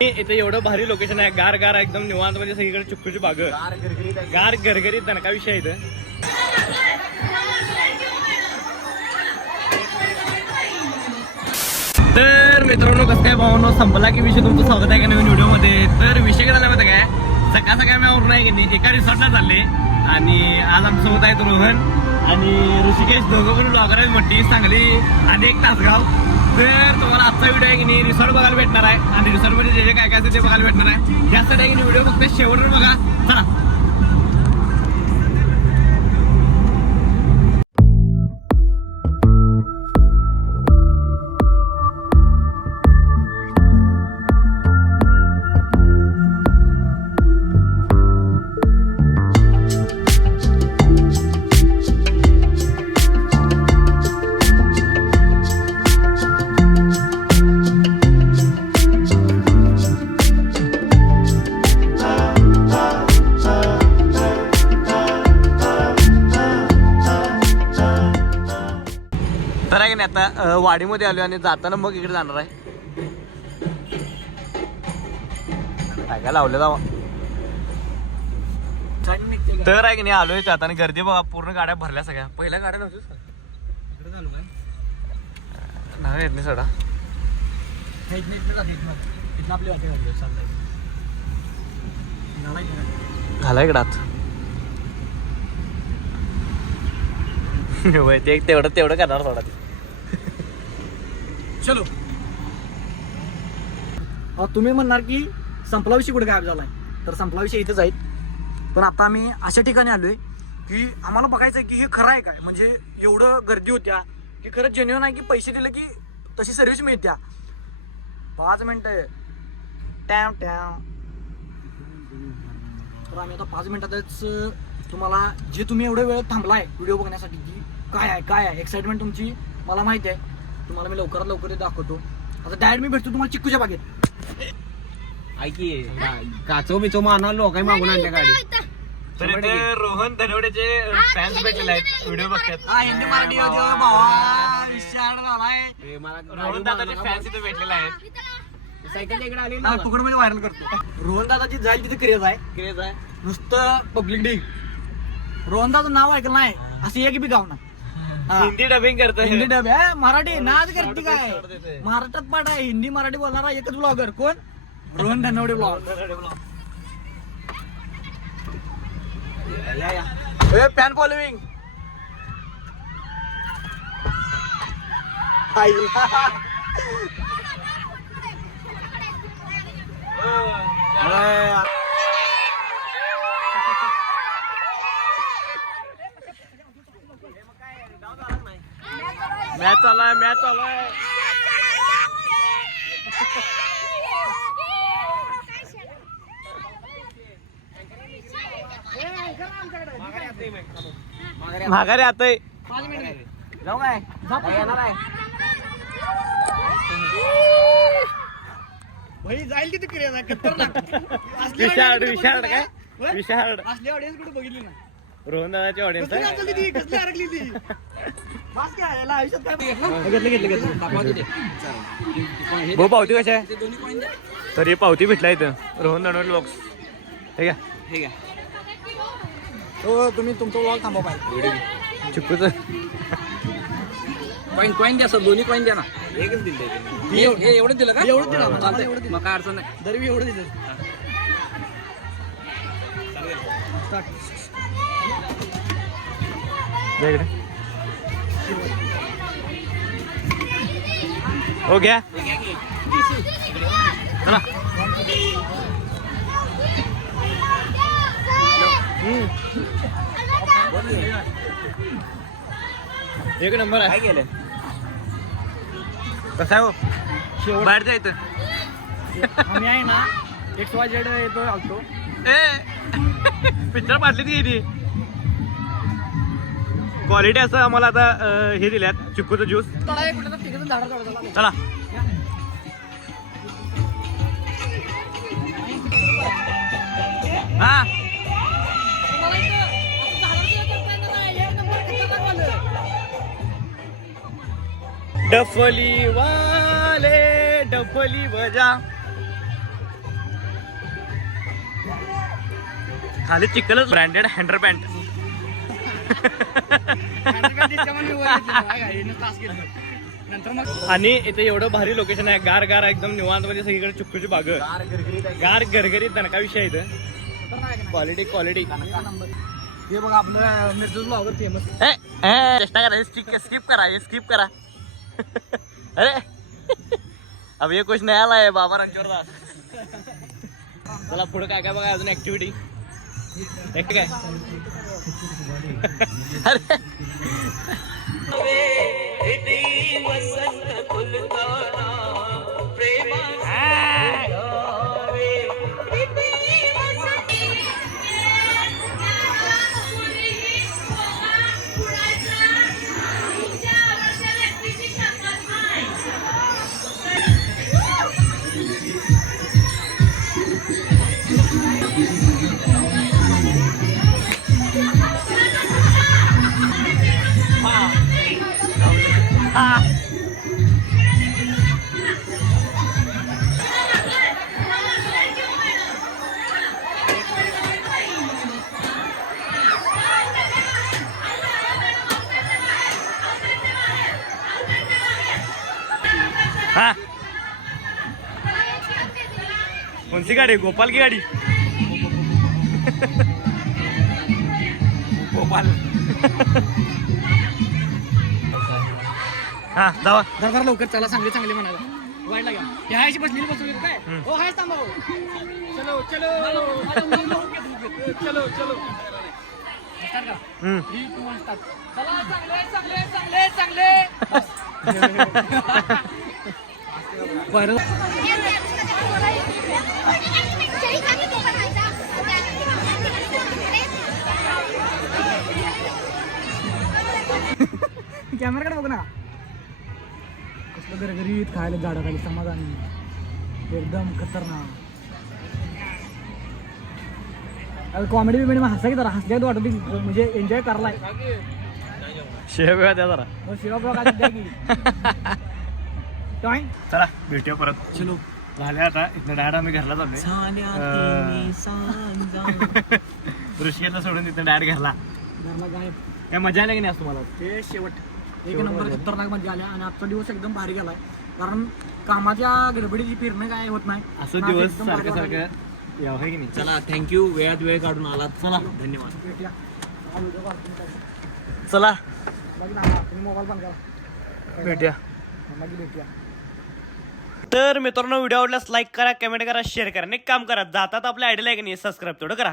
इथे एवढं भारी लोकेशन आहे, गार गार एकदम निवांत, म्हणजे सगळीकडे चिक्कूची बाग, गार गरगरीत दणका विषय आहे इथं. तर मित्रांनो कसं काय भावांनो, संपला की विषय. तुमचं स्वागत आहे का नवीन व्हिडिओमध्ये. तर विषय काय झाला माहिती काय, सकाळ सकाळ मी आवरून आहे की नाही एका रिसॉर्टला चालले आणि आज आमच्यासोबत आहेत रोहन आणि ऋषिकेश, दोघं पण ब्लॉगर आहेत, मोठी सांगली आणि एक तासगाव. तर तुम्हाला आजचा व्हिडिओ आहे की नाही रिसॉर्ट बघायला भेटणार आहे आणि रिसॉर्टमध्ये जे जे काय काय असेल ते बघायला भेटणार आहे. त्यासाठी आहे की व्हिडिओ फक्त शेवटवर बघा. चला. तर आहे की नाही आता वाडीमध्ये आलो आणि जाताना मग इकडे जाणार आहे. काय काय लावलं जावा. तर आहे की नाही आलोय जाताना गर्दी बघा, पूर्ण गाड्या भरल्या सगळ्या. पहिल्या गाड्या नव्हत्या इकडे चालू काय नाही येत नाही सडा घाला इकडं आत. ते तेवढं करणार थोडा. चलो. तुम्ही म्हणणार की संपला विषय कुठे गायब झालाय, तर संपला विषय इथेच आहेत. पण आता आम्ही अशा ठिकाणी आलोय की आम्हाला बघायचं आहे की हे खरं आहे काय, म्हणजे एवढं गर्दी होत्या की खरंच जेन्युइन आहे की पैसे दिले की तशी सर्व्हिस मिळत्या. 5 मिनिटं टॅम टॅम. तर आम्ही आता 5 मिनिटातच तुम्हाला जे तुम्ही एवढं वेळ थांबलाय व्हिडिओ बघण्यासाठी की काय आहे एक्साइटमेंट तुमची मला माहिती आहे, तुम्हाला मी लवकरात लवकर दाखवतो. आता डायरेक्ट मी भेटतो तुम्हाला चिक्कूच्या बागेत. ऐकी काचो बिचो माना लोक मागून आणल्या गाडी. तर इथे रोहन धनवडेचे फॅन्स भेटलेले आहेत, व्हिडिओ बघतात. हिंदी मराठी भावा विशाळ झालाय. रोहन दादाचे फॅन्स इथे भेटलेले आहेत. सायकल इकडे आली तुकड मध्ये व्हायरल करतो. रोहन दादाची जाईल तिथे क्रेज आहे नुसतं पब्लिक डे. रोहन दादाचं नाव ऐकलं नाही असं एक बी गाव ना. हिंदी डबिंग करतो. हिंदी डब आहे मराठी नाच करते काय. महाराष्ट्रात पाठ आहे हिंदी मराठी बोलणारा एकच ब्लॉगर कोण, Rohan Dhanawade blog. Fan following. Match चालू आहे. माघारी आता जाऊ काय येणार आहे भाई जाईल किती क्रेज आहे विशाळ काय विशाळ असली ऑडियन्स कुठे बघितली ना. रोहन दादाची ऑडियन्स आहे. भाऊ पावती कशा आहे. तर ही पावती भेटला इथं रोहन धनवडे ब्लॉग्स. ठीक आहे हो तुम्ही तुमचा व्लॉग थांबवा पाहिजे. चिक्कूच कॉईन द्या सर, दोन्ही कॉईन द्या ना. एकच दिले एवढं दिलं का. एवढं दिलं मग काय अडचण नाही. तरी एवढं दिलं. हो घ्या चला. एक नंबर आहे. काय केलं कसं आहे हो बाहेर जायचं. आम्ही आहे ना XYZ येतो आलतो. पिक्चर पाडलीत गेली. क्वालिटी असं आम्हाला आता हे दिल्यात चिक्कूचं ज्यूस. चला. हा डफली वाले डफली बजा. खाली चिकलच ब्रँडेड हँडर पॅन्ट. आणि इथे एवढं भारी लोकेशन आहे, गार गार एकदम निवांत मध्ये सगळीकडे चिक्कूची बाग, गार गरगरीत दणका विषय आहे इथं. क्वालिटी हे बघा आपलं मिरचूच ब्लॉगर फेमस. चेष्टा करा, स्किप करा. अरे अब ये कुछ नया आला है बाबा रणछोडदास. चला पुढे काय काय बघा अजून ऍक्टिव्हिटी. एक काय अरे हा कोणती गाडी? गोपाल की गाडी? गोपाल. हा जावा जरा लवकर चला, चांगले म्हणाला वाईटला घ्या. ह्या अशी बसलेली बसवली काय? हो हाय थांबा भाऊ. चलो स्टार्ट करा. 3, 2, 1 स्टार्ट. चला चांगले बरं. कॅमेराकडे बघ ना, कसलं गरगरीत खायला झाडाखाली समाधान एकदम खतरनाक. कॉमेडी बिमेडी मग हसा की जरा हसल्या वाटत म्हणजे एन्जॉय करायला. शिव्या द्या जरा. चला भेटूया परत. चलो झाले आता इथं डायरेक्ट आम्ही घरला चाललोय. ऋषिकेशला सोडून तिथं डायरेक्ट घरला. गायब. काय मजा आली की नाही आज तुम्हाला? ते शेवट एक नंबर खतरनाक मजा आल्या. आणि आजचा दिवस एकदम भारी गेलाय, कारण कामाच्या गडबडीची फिरणं काय होत नाही. असं दिवस सारखं यावं आहे की नाही. चला थँक्यू, वेळात वेळ काढून आलात. चला धन्यवाद. भेटूया. चला तुम्ही मोबाईल बंद करा. भेटूया. भेटूया. तर मित्रांनो व्हिडिओ आवडल्यास लाईक करा, कमेंट करा, शेअर करा. एक काम करा, जातात आपल्या आयडियाला आहे की नाही सबस्क्राईब तेवढं करा.